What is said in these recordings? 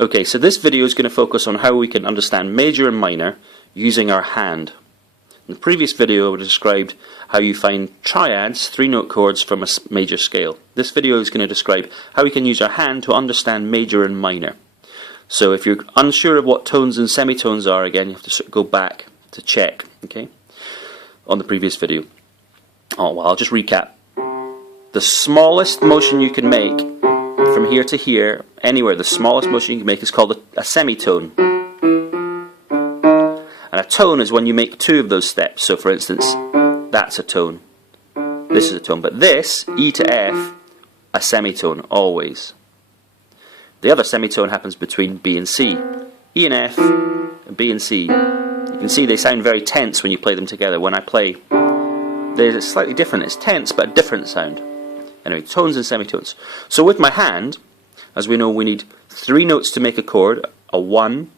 Okay, so this video is going to focus on how we can understand major and minor using our hand. In the previous video I described how you find triads, 3-note chords from a major scale. This video is going to describe how we can use our hand to understand major and minor. So if you're unsure of what tones and semitones are, again, you have to go back to check, okay, on the previous video. Oh, well, I'll just recap. The smallest motion you can make from here to here, anywhere, the smallest motion you can make is called a semitone. And a tone is when you make 2 of those steps. So for instance, that's a tone. This is a tone. But this, E to F, a semitone, always. The other semitone happens between B and C. E and F, and B and C. You can see they sound very tense when you play them together. When I play, they're slightly different. It's tense, but a different sound. Anyway, tones and semitones. So with my hand, as we know, we need 3 notes to make a chord. A 1,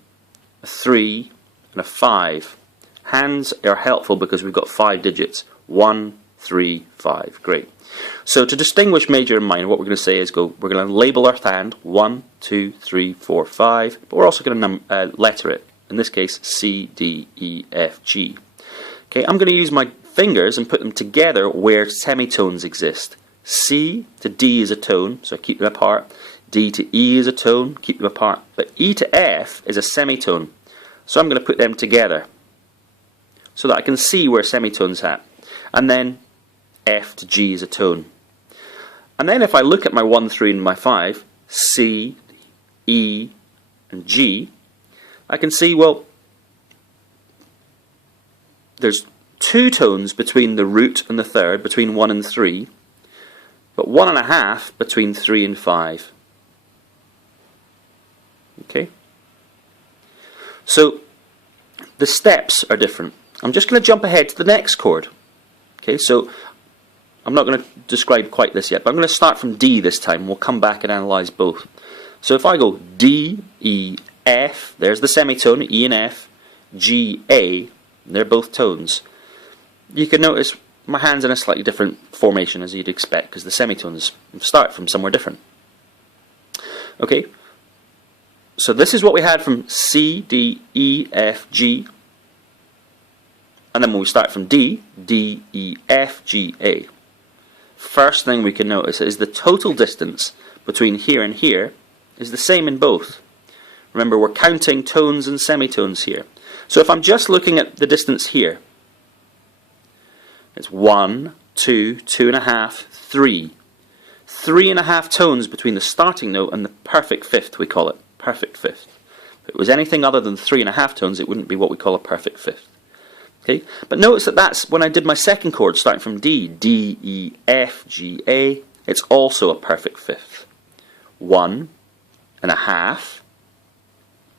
a 3, and a 5. Hands are helpful because we've got 5 digits. 1, 3, 5. Great. So to distinguish major and minor, what we're going to say is we're going to label our hand 1, 2, 3, 4, 5. But we're also going to letter it. In this case, C, D, E, F, G. Okay, I'm going to use my fingers and put them together where semitones exist. C to D is a tone, so I keep them apart. D to E is a tone, keep them apart. But E to F is a semitone. So I'm going to put them together so that I can see where semitones at. And then F to G is a tone. And then if I look at my 1, 3 and my 5, C, E and G, I can see, well, there's 2 tones between the root and the third, between 1 and 3, but 1.5 between 3 and 5. Okay? So the steps are different. I'm just going to jump ahead to the next chord. Okay, so I'm not going to describe quite this yet, but I'm going to start from D this time. We'll come back and analyze both. So if I go D, E, F, there's the semitone, E and F, G, A, they're both tones. You can notice my hand's in a slightly different formation as you'd expect because the semitones start from somewhere different. Okay, so this is what we had from C, D, E, F, G. And then when we start from D, D, E, F, G, A. First thing we can notice is the total distance between here and here is the same in both. Remember, we're counting tones and semitones here. So if I'm just looking at the distance here, it's 1, 2, 2.5, 3. 3.5 tones between the starting note and the perfect fifth, we call it. Perfect fifth. If it was anything other than 3.5 tones, it wouldn't be what we call a perfect fifth. Okay? But notice that that's when I did my second chord, starting from D. D, E, F, G, A. It's also a perfect fifth. 1.5,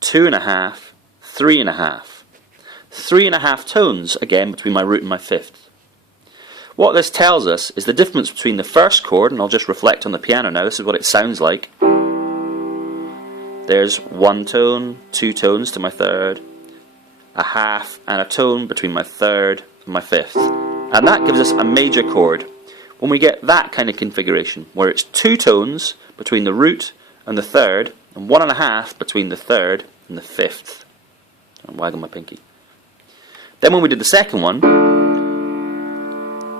2.5, 3.5. 3.5 tones, again, between my root and my fifth. What this tells us is the difference between the first chord, and I'll just reflect on the piano now, this is what it sounds like. There's 1 tone, 2 tones to my third, a half and a tone between my third and my fifth. And that gives us a major chord when we get that kind of configuration, where it's 2 tones between the root and the third, and 1.5 between the third and the fifth. I'm wagging my pinky. Then when we did the second one,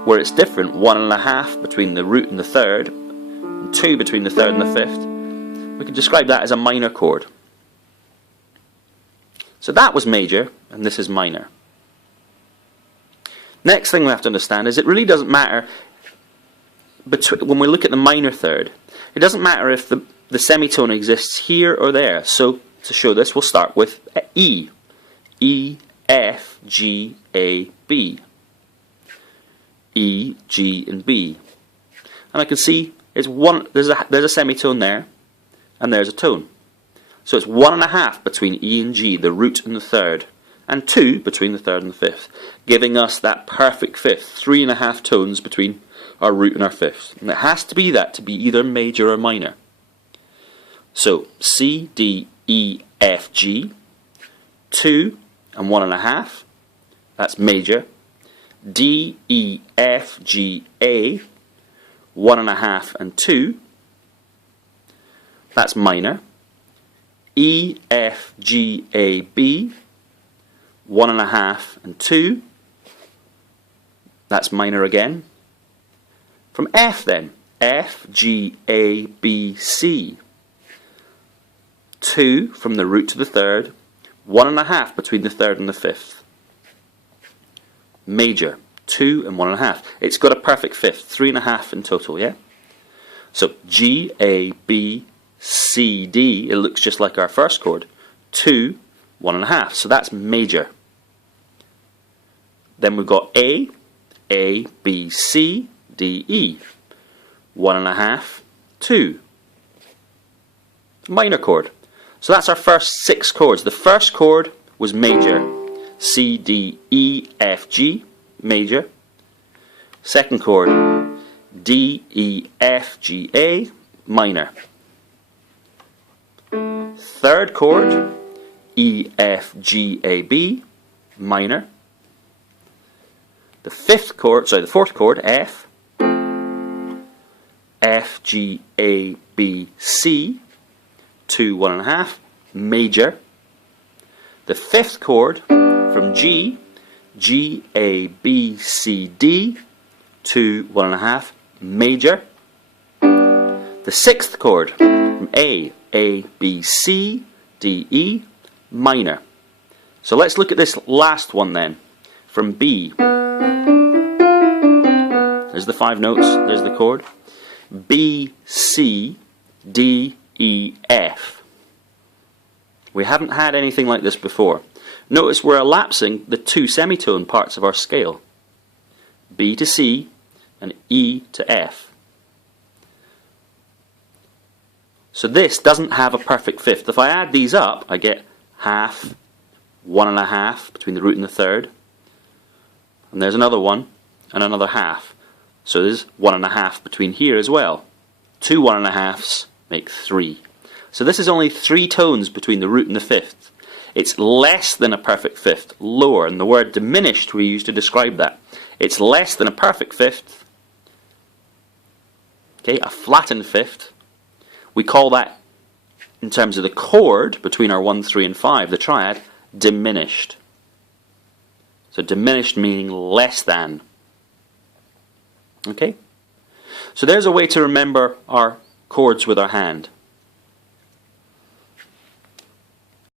where it's different, 1.5 between the root and the third, and 2 between the third and the fifth, we can describe that as a minor chord. So that was major, and this is minor. Next thing we have to understand is it really doesn't matter when we look at the minor third. It doesn't matter if the semitone exists here or there. So to show this, we'll start with E. E, F, G, A, B. E, G, and B. And I can see there's a semitone there, and there's a tone. So it's 1.5 between E and G, the root and the third, and 2 between the third and the fifth, giving us that perfect fifth, 3.5 tones between our root and our fifth. And it has to be that to be either major or minor. So C, D, E, F, G, 2 and 1.5, that's major. D, E, F, G, A, 1.5 and 2, that's minor. E, F, G, A, B, 1.5 and 2. That's minor again. From F then, F, G, A, B, C. 2 from the root to the third, 1.5 between the third and the fifth. Major, 2 and 1.5. It's got a perfect fifth, 3.5 in total, yeah? So G, A, B, C, D, it looks just like our first chord. 2, 1.5, so that's major. Then we've got A, B, C, D, E. 1.5, 2. Minor chord. So that's our first 6 chords. The first chord was major. C, D, E, F, G, major. Second chord, D, E, F, G, A, minor. Third chord, E, F, G, A, B, minor. The fourth chord, F, F, G, A, B, C, 2, 1.5, major. The fifth chord from G, G, A, B, C, D, 2, 1.5, major. The sixth chord from A, B, C, D, E, minor. So let's look at this last one then. From B, there's the 5 notes, there's the chord. B, C, D, E, F. We haven't had anything like this before. Notice we're elapsing the 2 semitone parts of our scale. B to C and E to F. So this doesn't have a perfect fifth. If I add these up, I get half, 1.5 between the root and the third. And there's another one and another half. So there's 1.5 between here as well. 2 1.5s make 3. So this is only 3 tones between the root and the fifth. It's less than a perfect fifth, lower, and the word diminished we use to describe that. It's less than a perfect fifth. Okay, a flattened fifth. We call that, in terms of the chord between our 1, 3 and 5, the triad, diminished. So diminished meaning less than. Okay? So there's a way to remember our chords with our hand.